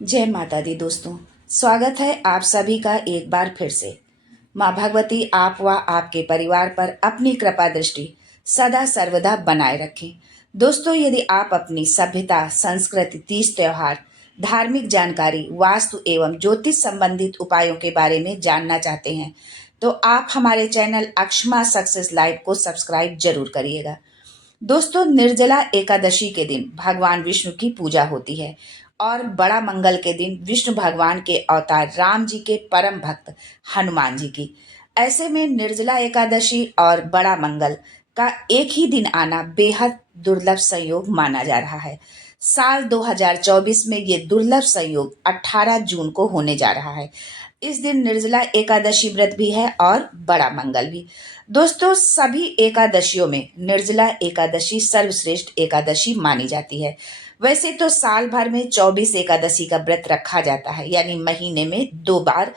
जय माता दी दोस्तों। स्वागत है आप सभी का एक बार फिर से। माँ भगवती आप व आपके परिवार पर अपनी कृपा दृष्टि सदा सर्वदा बनाए रखें। दोस्तों, यदि आप अपनी सभ्यता, संस्कृति, तीज त्योहार, धार्मिक जानकारी, वास्तु एवं ज्योतिष संबंधित उपायों के बारे में जानना चाहते हैं तो आप हमारे चैनल अक्षमा सक्सेस लाइव को सब्सक्राइब जरूर करिएगा। दोस्तों, निर्जला एकादशी के दिन भगवान विष्णु की पूजा होती है और बड़ा मंगल के दिन विष्णु भगवान के अवतार राम जी के परम भक्त हनुमान जी की। ऐसे में निर्जला एकादशी और बड़ा मंगल का एक ही दिन आना बेहद दुर्लभ संयोग माना जा रहा है। साल 2024 में ये दुर्लभ संयोग 18 जून को होने जा रहा है। इस दिन निर्जला एकादशी व्रत भी है और बड़ा मंगल भी। दोस्तों, सभी एकादशियों में निर्जला एकादशी सर्वश्रेष्ठ एकादशी मानी जाती है। वैसे तो साल भर में 24 एकादशी का व्रत रखा जाता है, यानी महीने में 2 बार,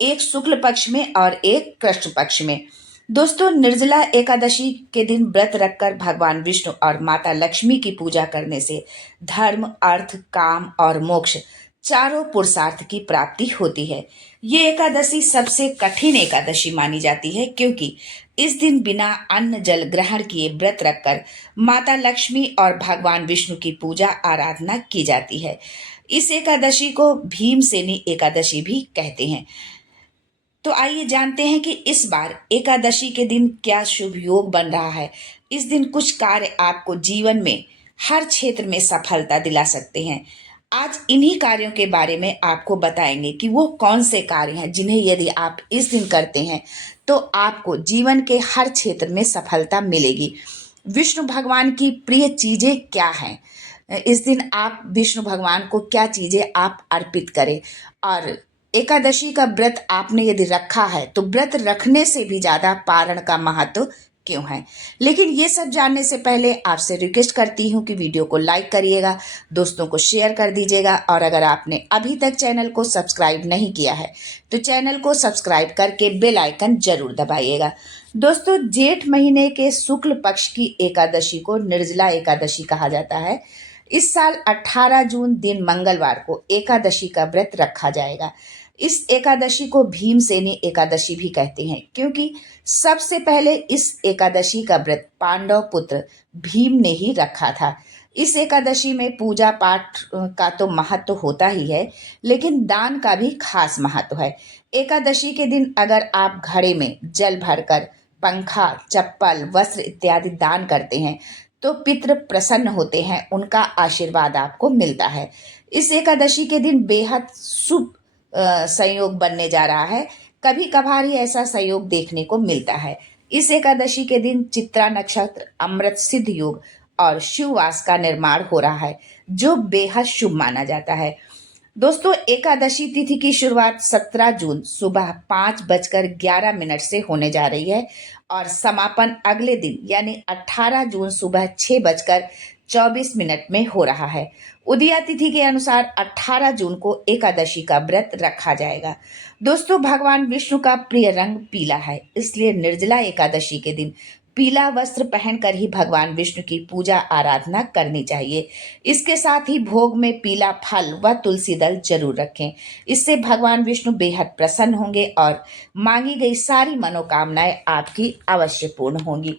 एक शुक्ल पक्ष में और एक कृष्ण पक्ष में। दोस्तों, निर्जला एकादशी के दिन व्रत रखकर भगवान विष्णु और माता लक्ष्मी की पूजा करने से धर्म, अर्थ, काम और मोक्ष चारों पुरुषार्थ की प्राप्ति होती है। ये एकादशी सबसे कठिन एकादशी मानी जाती है क्योंकि इस दिन बिना अन्न जल ग्रहण किए व्रत रखकर माता लक्ष्मी और भगवान विष्णु की पूजा आराधना की जाती है। इस एकादशी को भीमसेनी एकादशी भी कहते हैं। तो आइए जानते हैं कि इस बार एकादशी के दिन क्या शुभ योग बन रहा है। इस दिन कुछ कार्य आपको जीवन में हर क्षेत्र में सफलता दिला सकते हैं। आज इन्हीं कार्यों के बारे में आपको बताएंगे कि वो कौन से कार्य हैं जिन्हें यदि आप इस दिन करते हैं तो आपको जीवन के हर क्षेत्र में सफलता मिलेगी। विष्णु भगवान की प्रिय चीजें क्या हैं, इस दिन आप विष्णु भगवान को क्या चीजें आप अर्पित करें। और एकादशी का व्रत आपने यदि रखा है तो व्रत रखने से भी ज्यादा पारण का महत्व क्यों है। लेकिन ये सब जानने से पहले आपसे रिक्वेस्ट करती हूँ कि वीडियो को लाइक करिएगा, दोस्तों को शेयर कर दीजिएगा और अगर आपने अभी तक चैनल को सब्सक्राइब नहीं किया है तो चैनल को सब्सक्राइब करके बेल आइकन जरूर दबाइएगा। दोस्तों, जेठ महीने के शुक्ल पक्ष की एकादशी को निर्जला एकादशी कहा जाता है। इस साल 18 जून दिन मंगलवार को एकादशी का व्रत रखा जाएगा। इस एकादशी को भीमसेनी एकादशी भी कहते हैं क्योंकि सबसे पहले इस एकादशी का व्रत पांडव पुत्र भीम ने ही रखा था। इस एकादशी में पूजा पाठ का तो महत्व होता ही है, लेकिन दान का भी खास महत्व है। एकादशी के दिन अगर आप घड़े में जल भरकर पंखा, चप्पल, वस्त्र इत्यादि दान करते हैं तो पितृ प्रसन्न होते हैं, उनका आशीर्वाद आपको मिलता है। इस एकादशी के दिन बेहद शुभ संयोग बनने जा रहा है। कभी कभार ही ऐसा संयोग देखने को मिलता है। इस एकादशी के दिन चित्रा नक्षत्र, अमृत सिद्ध योग और शिववास का निर्माण हो रहा है जो बेहद शुभ माना जाता है। दोस्तों, एकादशी तिथि की शुरुआत 17 जून सुबह 5:11 से होने जा रही है और समापन अगले दिन यानी 18 जून सुबह 6:24 में हो रहा है। उदया तिथि के अनुसार 18 जून को एकादशी का व्रत रखा जाएगा। दोस्तों, भगवान विष्णु का प्रिय रंग पीला है, इसलिए निर्जला एकादशी के दिन पीला वस्त्र पहनकर ही भगवान विष्णु की पूजा आराधना करनी चाहिए। इसके साथ ही भोग में पीला फल व तुलसी दल जरूर रखें। इससे भगवान विष्णु बेहद प्रसन्न होंगे और मांगी गई सारी मनोकामनाएं आपकी अवश्य पूर्ण होंगी।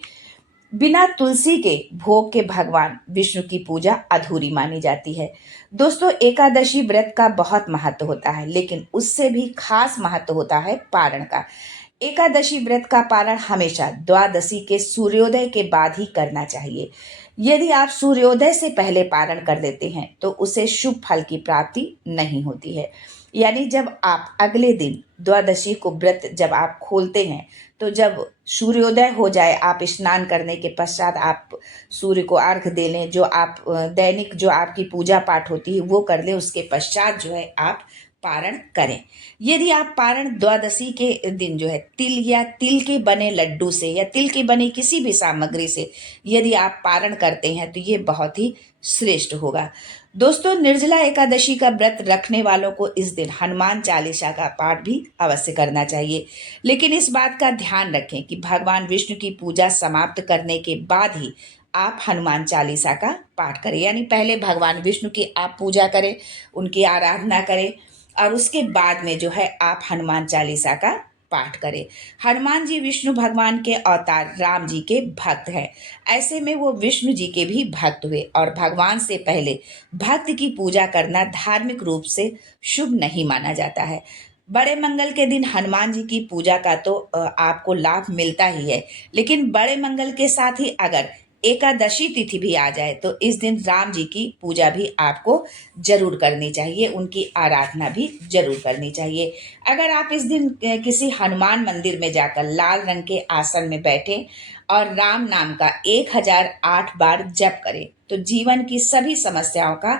बिना तुलसी के भोग के भगवान विष्णु की पूजा अधूरी मानी जाती है। दोस्तों, एकादशी व्रत का बहुत महत्व होता है, लेकिन उससे भी खास महत्व होता है पारण का। एकादशी व्रत का पारण हमेशा द्वादशी के सूर्योदय के बाद ही करना चाहिए। यदि आप सूर्योदय से पहले पारण कर देते हैं तो उसे शुभ फल की प्राप्ति नहीं होती है। यानी जब आप अगले दिन द्वादशी को व्रत जब आप खोलते हैं तो जब सूर्योदय हो जाए, आप स्नान करने के पश्चात आप सूर्य को अर्घ दे लें, जो आप दैनिक जो आपकी पूजा पाठ होती है वो कर लें, उसके पश्चात जो है आप पारण करें। यदि आप पारण द्वादशी के दिन जो है तिल या तिल के बने लड्डू से या तिल के बने किसी भी सामग्री से यदि आप पारण करते हैं तो ये बहुत ही श्रेष्ठ होगा। दोस्तों, निर्जला एकादशी का व्रत रखने वालों को इस दिन हनुमान चालीसा का पाठ भी अवश्य करना चाहिए, लेकिन इस बात का ध्यान रखें कि भगवान विष्णु की पूजा समाप्त करने के बाद ही आप हनुमान चालीसा का पाठ करें। यानी पहले भगवान विष्णु की आप पूजा करें, उनकी आराधना करें और उसके बाद में जो है आप हनुमान चालीसा का पाठ करें। हनुमान जी विष्णु भगवान के अवतार राम जी के भक्त हैं। ऐसे में वो विष्णु जी के भी भक्त हुए और भगवान से पहले भक्त की पूजा करना धार्मिक रूप से शुभ नहीं माना जाता है। बड़े मंगल के दिन हनुमान जी की पूजा का तो आपको लाभ मिलता ही है, लेकिन बड़े मंगल के साथ ही अगर एकादशी तिथि भी आ जाए तो इस दिन राम जी की पूजा भी आपको जरूर करनी चाहिए, उनकी आराधना भी जरूर करनी चाहिए। अगर आप इस दिन किसी हनुमान मंदिर में जाकर लाल रंग के आसन में बैठे और राम नाम का 1008 बार जप करें तो जीवन की सभी समस्याओं का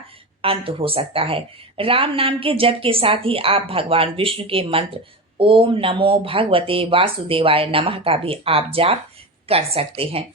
अंत हो सकता है। राम नाम के जप के साथ ही आप भगवान विष्णु के मंत्र ओम नमो भगवते वासुदेवाय नमः का भी आप जाप कर सकते हैं।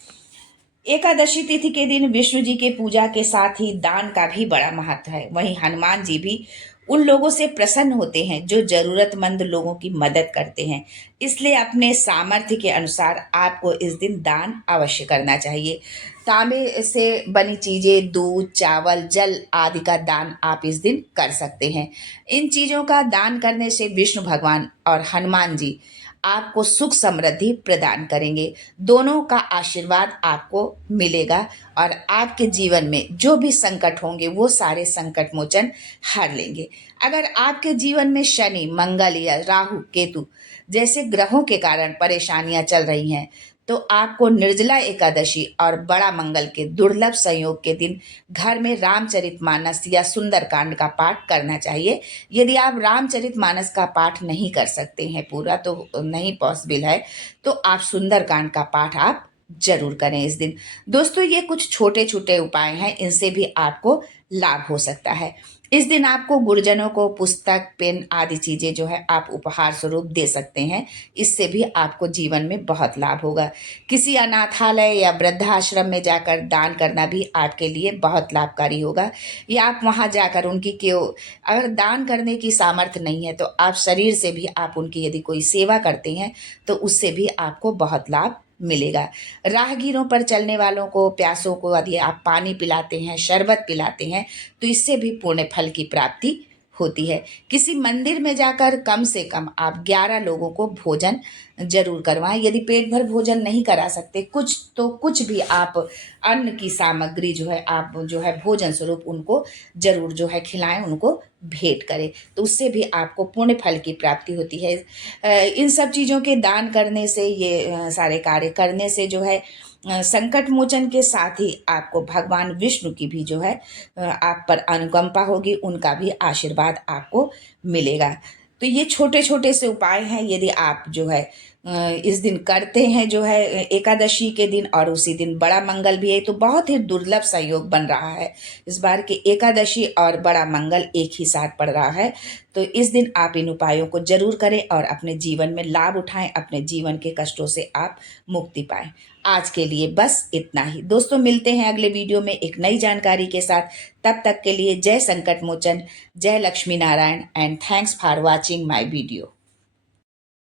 एकादशी तिथि के दिन विष्णु जी के पूजा के साथ ही दान का भी बड़ा महत्व है। वहीं हनुमान जी भी उन लोगों से प्रसन्न होते हैं जो जरूरतमंद लोगों की मदद करते हैं। इसलिए अपने सामर्थ्य के अनुसार आपको इस दिन दान अवश्य करना चाहिए। तांबे से बनी चीजें, दूध, चावल, जल आदि का दान आप इस दिन कर सकते हैं। इन चीजों का दान करने से विष्णु भगवान और हनुमान जी आपको सुख समृद्धि प्रदान करेंगे। दोनों का आशीर्वाद आपको मिलेगा और आपके जीवन में जो भी संकट होंगे वो सारे संकट मोचन हर लेंगे। अगर आपके जीवन में शनि, मंगल या राहु, केतु जैसे ग्रहों के कारण परेशानियां चल रही हैं तो आपको निर्जला एकादशी और बड़ा मंगल के दुर्लभ संयोग के दिन घर में रामचरितमानस या सुंदरकांड का पाठ करना चाहिए। यदि आप रामचरितमानस का पाठ नहीं कर सकते हैं, पूरा तो नहीं पॉसिबल है, तो आप सुंदरकांड का पाठ आप जरूर करें इस दिन। दोस्तों, ये कुछ छोटे छोटे उपाय हैं, इनसे भी आपको लाभ हो सकता है। इस दिन आपको गुरुजनों को पुस्तक, पेन आदि चीजें जो है आप उपहार स्वरूप दे सकते हैं। इससे भी आपको जीवन में बहुत लाभ होगा। किसी अनाथालय या वृद्धाश्रम में जाकर दान करना भी आपके लिए बहुत लाभकारी होगा। या आप वहां जाकर उनकी क्यों, अगर दान करने की सामर्थ्य नहीं है तो आप शरीर से भी आप उनकी यदि कोई सेवा करते हैं तो उससे भी आपको बहुत लाभ मिलेगा। राहगीरों पर चलने वालों को, प्यासों को यदि आप पानी पिलाते हैं, शरबत पिलाते हैं तो इससे भी पुण्य फल की प्राप्ति होती है। किसी मंदिर में जाकर कम से कम आप 11 लोगों को भोजन जरूर करवाएं। यदि पेट भर भोजन नहीं करा सकते, कुछ तो कुछ भी आप अन्न की सामग्री जो है आप जो है भोजन स्वरूप उनको जरूर जो है खिलाएं, उनको भेंट करें, तो उससे भी आपको पुण्य फल की प्राप्ति होती है। इन सब चीज़ों के दान करने से, ये सारे कार्य करने से जो है संकट मोचन के साथ ही आपको भगवान विष्णु की भी जो है आप पर अनुकंपा होगी, उनका भी आशीर्वाद आपको मिलेगा। तो ये छोटे छोटे से उपाय हैं, यदि आप जो है इस दिन करते हैं जो है एकादशी के दिन और उसी दिन बड़ा मंगल भी है, तो बहुत ही दुर्लभ संयोग बन रहा है। इस बार की एकादशी और बड़ा मंगल एक ही साथ पड़ रहा है, तो इस दिन आप इन उपायों को जरूर करें और अपने जीवन में लाभ उठाएं, अपने जीवन के कष्टों से आप मुक्ति पाएं। आज के लिए बस इतना ही दोस्तों, मिलते हैं अगले वीडियो में एक नई जानकारी के साथ। तब तक के लिए जय संकट मोचन, जय Lakshmi Narayan and thanks for watching my video.